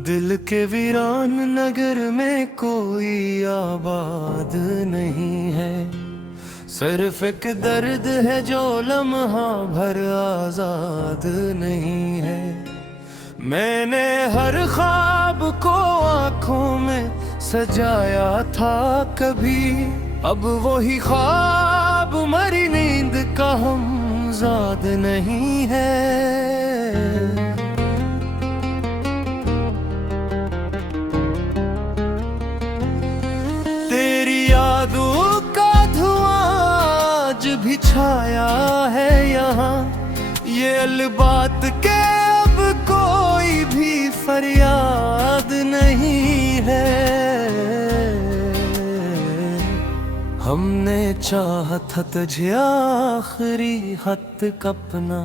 दिल के वीरान नगर में कोई आबाद नहीं है, सिर्फ एक दर्द है जो लम्हा भर आजाद नहीं है। मैंने हर ख्वाब को आंखों में सजाया था कभी, अब वही ख्वाब मरी नींद का हमजाद नहीं है। यादों का धुआं आज भी छाया है यहाँ, ये अलबात के अब कोई भी फरियाद नहीं है। हमने चाहा था तुझे आखिरी हद तक अपना,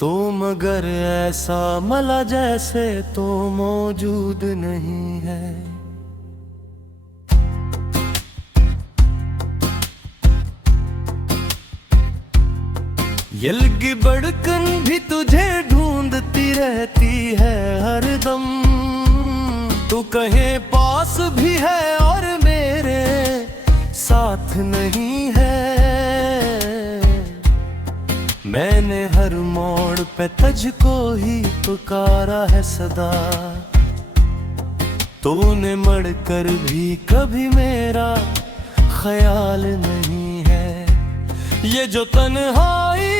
तो मगर ऐसा मला जैसे तो मौजूद नहीं है। यलगी बड़कन भी तुझे ढूंढती रहती है हरदम, तू कहीं पास भी है और मेरे साथ नहीं है। मैंने हर मोड़ पे तुझको ही पुकारा है सदा, तूने मड़कर भी कभी मेरा ख्याल नहीं है। ये जो तन्हाई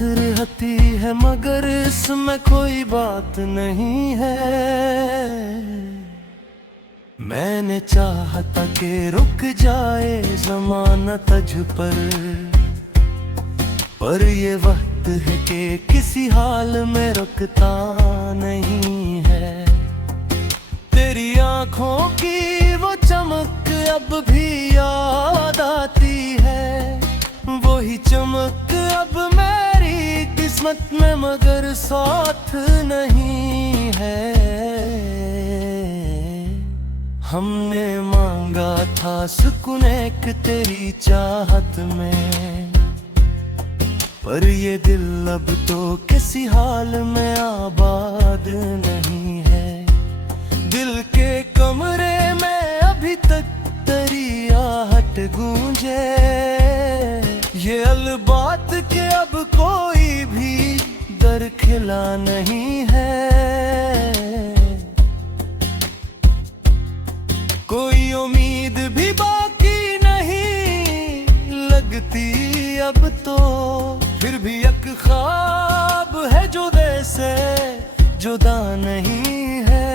रहती है मगर इसमें कोई बात नहीं है। मैंने चाहता कि रुक जाए ज़माना तुझ पर ये वक्त है कि किसी हाल में रुकता नहीं है। तेरी आंखों की वो चमक अब भी याद आती है, वही चमक अब किस्मत में मगर साथ नहीं है। हमने मांगा था सुकून एक तेरी चाहत में, पर ये दिल अब तो किसी हाल में आबाद नहीं है। दिल के कमरे में अभी तक तेरी आहट गूंजे, ये अलबात के अब कोई भी दर खिला नहीं है। कोई उम्मीद भी बाकी नहीं लगती अब तो, फिर भी एक ख्वाब है जो से जुदा नहीं है।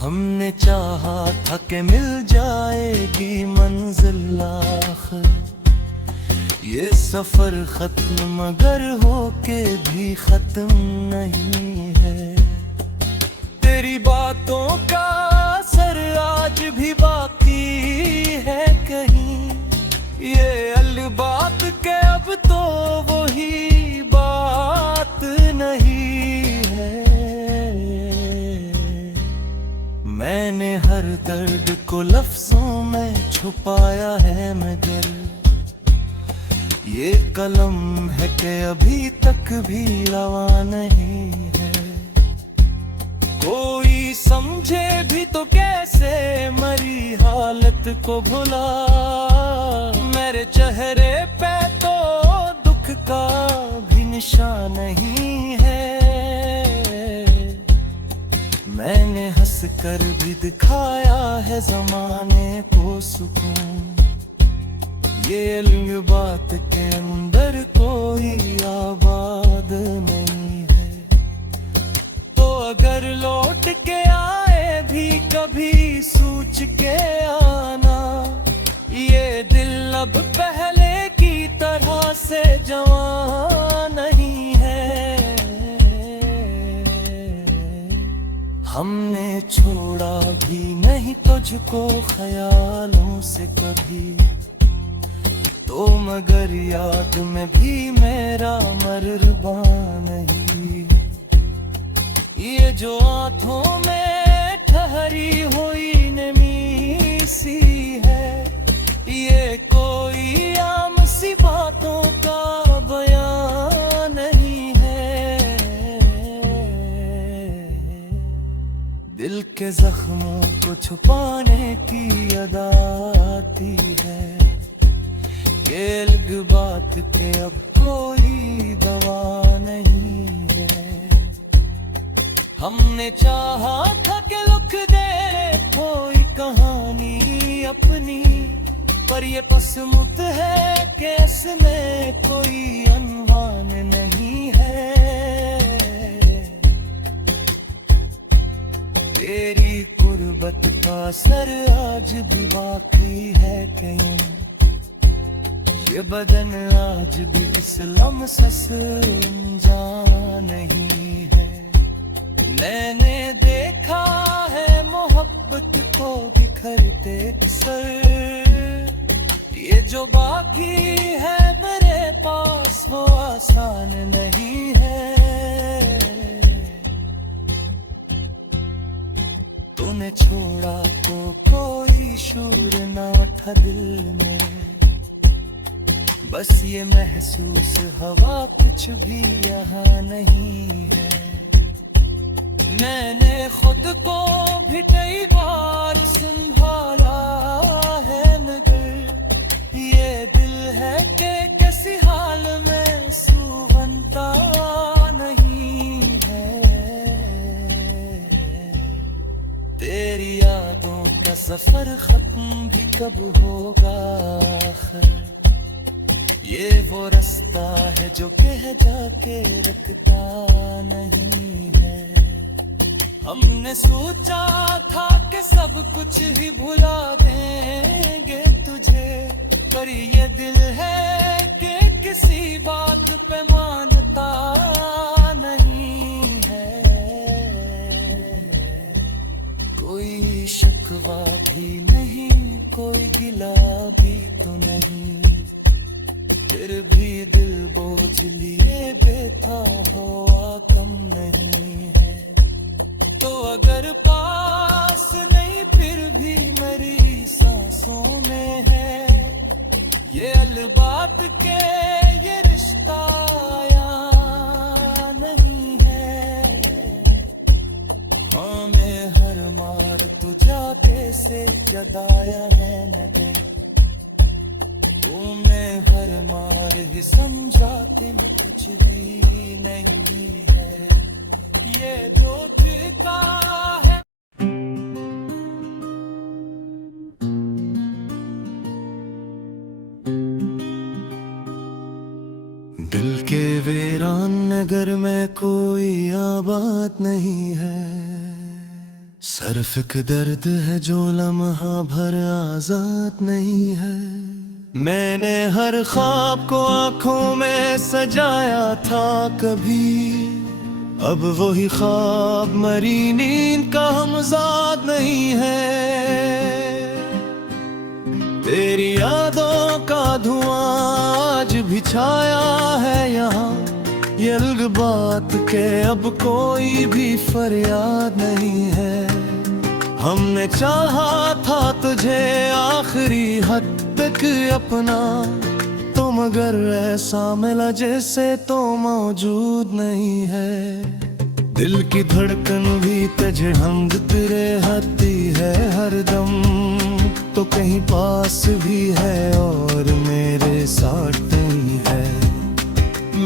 हमने चाहा था कि मिल जाएगी मंजिल आखिर, ये सफर खत्म मगर होके भी खत्म नहीं है। तेरी बातों का असर आज भी बाकी है कहीं, ये अलबात के अब तो वही बात नहीं है। मैंने हर दर्द को लफ्जों में छुपाया है मगर ये कलम है कि अभी तक भी रवा नहीं है। कोई समझे भी तो कैसे मरी हालत को भुला, मेरे चेहरे पे तो दुख का भी निशान नहीं है। मैंने हंस कर भी दिखाया है जमाने को सुकून, ये बात के अंदर कोई आबाद नहीं है। तो अगर लौट के आए भी कभी सोच के आना, ये दिल अब पहले की तरह से जवान नहीं है। हमने छोड़ा भी नहीं तुझको ख्यालों से कभी, तो मगर याद में भी मेरा मरहबा नहीं। ये जो आंखों में ठहरी हुई नमी सी है, ये कोई के जख्मों को छुपाने की अदा आती है। ये अलग बात के अब कोई दवा नहीं है। हमने चाहा था कि लिख दे कोई कहानी अपनी, पर ये पसमुत है कि इसमें कोई अनवान नहीं है। तेरी कुर्बत का असर आज भी बाकी है कहीं, ये बदन आज भी इस लम्हे से अनजान नहीं है। मैंने देखा है मोहब्बत को बिखरते सर, ये जो बाकी है मेरे पास वो आसान नहीं है। तूने छोड़ा तो कोई शूर न उठा दिल में, बस ये महसूस हवा कुछ भी यहाँ नहीं है। मैंने खुद को भी कई बार संभाला है, मगर ये दिल है कि किसी हाल में सुवंता नहीं है। तेरी यादों का सफर खत्म भी कब होगा आखिर, ये वो रास्ता है जो कह जाके रखता नहीं है। हमने सोचा था कि सब कुछ ही भुला देंगे तुझे, पर ये दिल है कि किसी बात पे मानता नहीं है। कोई शिकवा भी नहीं, कोई गिला भी तो नहीं, फिर भी दिल बोझ लिए बैठा हुआ कम नहीं है। तो अगर पास नहीं फिर भी मेरी सांसों में है, ये अलबात के ये रिश्ता या नहीं है। हाँ मैं हर मार तू जाते से जदाया है नगे, मैं हर मार ही समझा तुम कुछ भी नहीं है। ये जो का है दिल के वीरान नगर में कोई आबाद नहीं है। सिर्फ दर्द है जो लम्हा भर आजाद नहीं है। मैंने हर ख्वाब को आंखों में सजाया था कभी, अब वही ख्वाब मरी नींद का हमजाद नहीं है। तेरी यादों का धुआं आज भी छाया है यहाँ, ये अलग बात के अब कोई भी फरियाद नहीं है। हमने चाहा था तुझे आखिरी हद तक अपना, तो मगर ऐसा मिला जैसे तो मौजूद नहीं है। दिल की धड़कन भी तुझे हमद तेरे हाथी है हरदम, तो कहीं पास भी है और मेरे साथ नहीं है।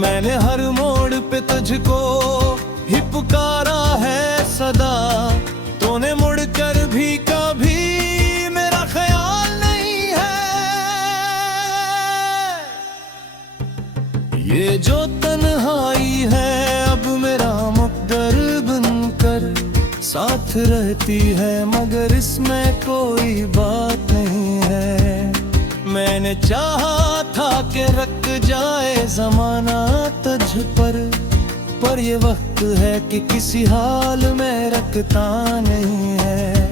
मैंने हर मोड़ पे तुझको ही पुकारा है सदा, तूने मुड़कर भी कभी मेरा ख्याल नहीं है। ये जो तन्हाई है अब मेरा मुक़द्दर बनकर साथ रहती है, मगर इसमें कोई बात नहीं है। मैंने चाहा था कि रख जाए ज़माना तुझ पर ये वक्त है कि किसी हाल में रखता नहीं है।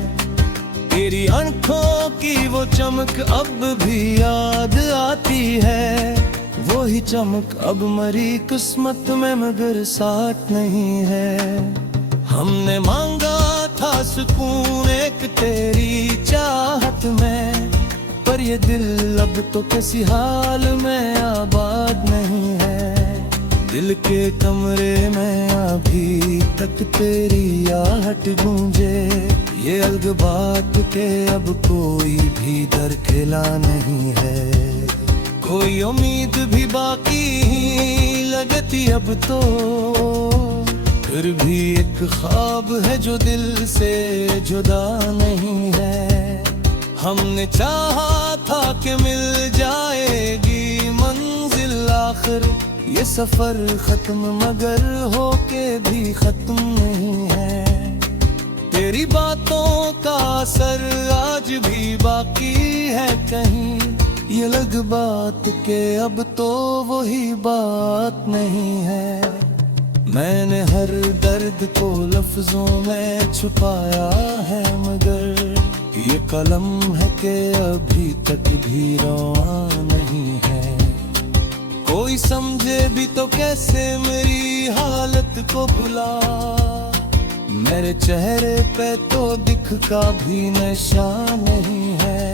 तेरी आंखों की वो चमक अब भी याद आती है, वो ही चमक अब मरी किस्मत में मगर साथ नहीं है। हमने मांगा था सुकून एक तेरी चाहत में, पर ये दिल अब तो किसी हाल में आबाद नहीं है। दिल के कमरे में अभी तक तेरी आहट गूंजे। ये अलग बात के अब कोई भी दर खिला नहीं है, कोई उम्मीद भी बाकी लगती अब तो। फिर भी एक ख्वाब है जो दिल से जुदा नहीं है। हमने चाहा था कि मिल जाएगी मंजिल आखिर, ये सफर खत्म मगर होके भी खत्म नहीं है। तेरी बातों का असर आज भी बाकी है कहीं, ये अलग बात के अब तो वही बात नहीं है। मैंने हर दर्द को लफ्जों में छुपाया है मगर ये कलम है कि अभी तक भी रवा नहीं है। कोई समझे भी तो कैसे मेरी हालत को भुला, मेरे चेहरे पे तो दिख का भी नशा नहीं है।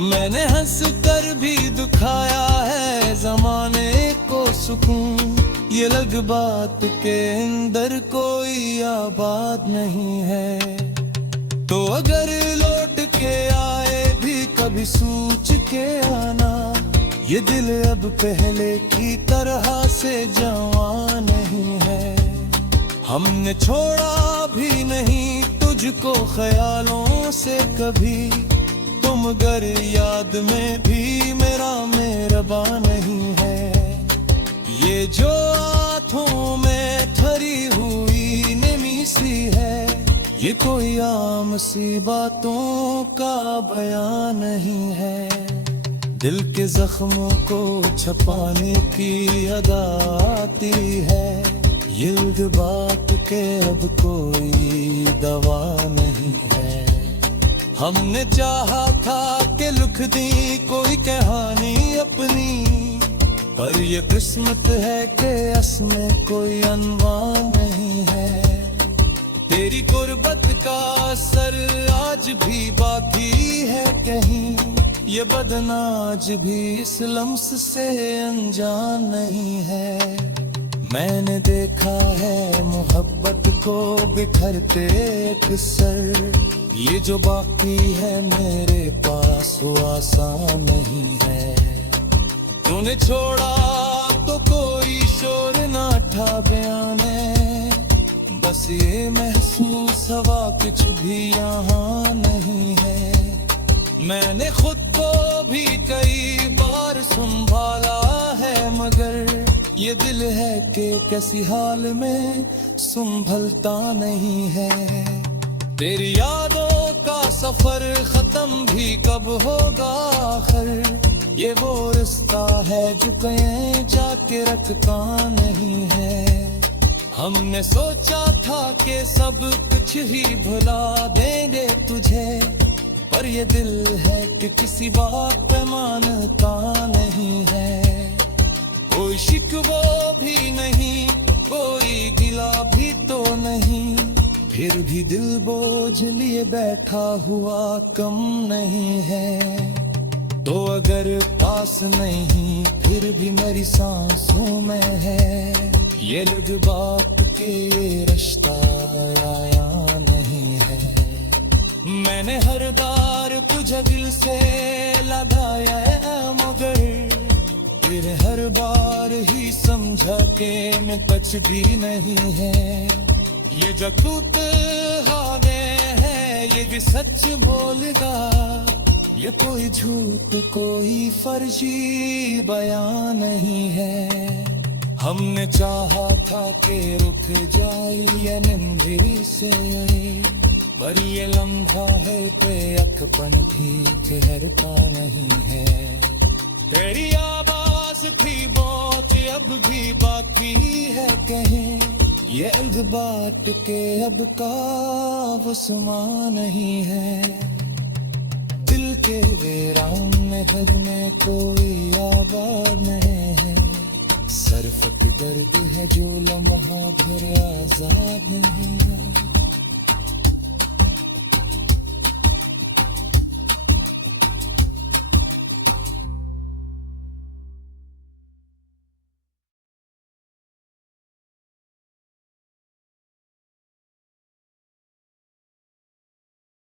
मैंने हंस कर भी दुखाया है जमाने को सुकून, ये अलग बात के अंदर कोई आबाद नहीं है। तो अगर लौट के आए भी कभी सोच के आना, ये दिल अब पहले की तरह से जवान नहीं है। हमने छोड़ा भी नहीं तुझको ख्यालों से कभी, तुम गर याद में भी मेरा मेहरबा नहीं है। ये जो आँखों में ठहरी हुई नमी सी है, ये कोई आम सी बातों का बयान नहीं है। दिल के जख्मों को छपाने की अदा आती है, ये बात के अब कोई दवा नहीं है। हमने चाहा था कि लिख दी कोई कहानी अपनी, पर ये किस्मत है कि इसमें कोई अनवान नहीं है। तेरी गुर्बत का असर आज भी बाकी है कहीं, ये बदन आज भी इस लम्स से अनजान नहीं है। मैंने देखा है मोहब्बत को बिखरते अक्सर, ये जो बाकी है मेरे पास वो आसान नहीं है। तूने छोड़ा तो कोई शोर ना था बयाने, बस ये महसूस हवा कुछ भी यहाँ नहीं है। मैंने खुद को भी कई बार संभाला है मगर ये दिल है कि कैसी हाल में संभलता नहीं है। तेरी यादों का सफर खत्म भी कब होगा आखिर, ये वो रिश्ता है जो कहीं जाके रखता नहीं है। हमने सोचा था कि सब कुछ ही भुला देंगे तुझे, पर ये दिल है कि किसी बात पे मानता नहीं है। कोई शिकवा भी नहीं, कोई गिला भी तो नहीं, फिर भी दिल बोझ लिए बैठा हुआ कम नहीं है। तो अगर पास नहीं फिर भी मेरी सांसों में है, ये लग बात के ये रिश्ता आया नहीं है। मैंने हर बार तुझे दिल से लगाया है मगर फिर हर बार ही समझा के मैं कुछ भी नहीं है। ये जो टूट हावे है ये भी सच बोलगा, ये कोई झूठ कोई फर्जी बयान नहीं है। हमने चाहा था कि रुक जाए ये नींद से यही, पर ये लम्हा है पे अखपन भी ठहरता नहीं है। तेरी आवाज थी बहुत अब भी बाकी है कहीं, ये अलग बात के अब का वो समा नहीं है। दिल के वीरान में घर में कोई आबाद नहीं है, सरफक दर्द है जो लम्हा भर आजाद नहीं है।